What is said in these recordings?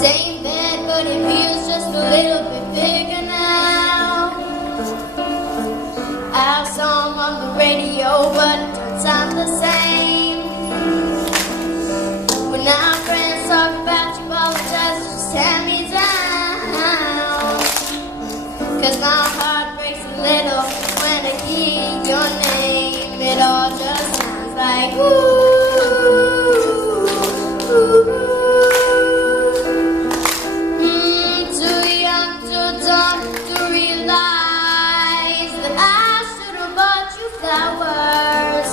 Same bed, but it feels just a little bit bigger now. Our song on the radio, but it don't sound the same. When our friends talk about you, apologize, just hand me down. 'Cause my heart breaks a little when I hear your name. It all just sounds like ooh, ooh. Too young, too dumb to realize that I should have bought you flowers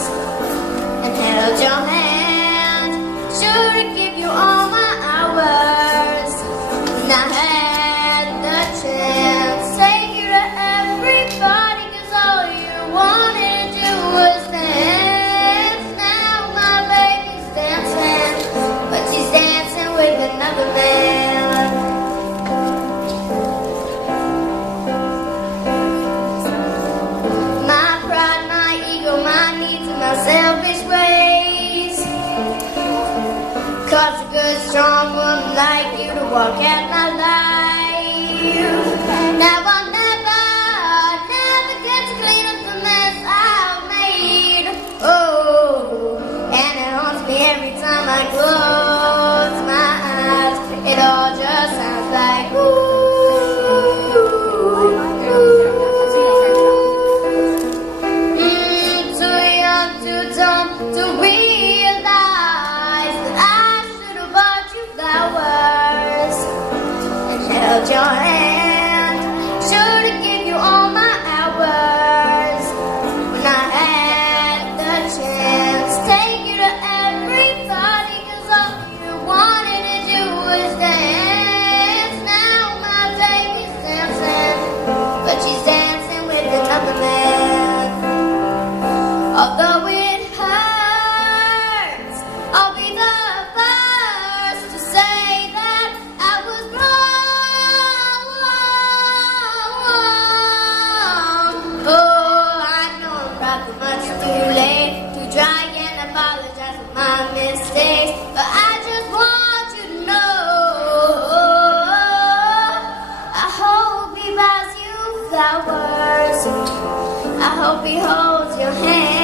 and held your hand. Should have given you all my hours. And I had the chance. Take you to everybody, 'cause all you wanted to do was dance. Now my lady's dancing, but she's dancing with another man. My pride, my ego, my needs, and my selfish ways caused a good, strong woman like you to walk out my life. Now I'll never get to clean up the mess I've made. Oh, and it haunts me every time I close my eyes. It all just sounds like ooh. Too young, too dumb to realize that I should have bought you flowers and held your hand. Should have given you all my hours when I had the chance. Take you to everybody, 'cause all you wanted to do was dance. Now my baby's dancing, but she's dancing with another man. Although it hurts, I'll be the first to say that I was wrong. Oh, I know I'm probably much too late to try and apologize for my mistakes, but I just want you to know I hope he buys you flowers. I hope he holds your hand.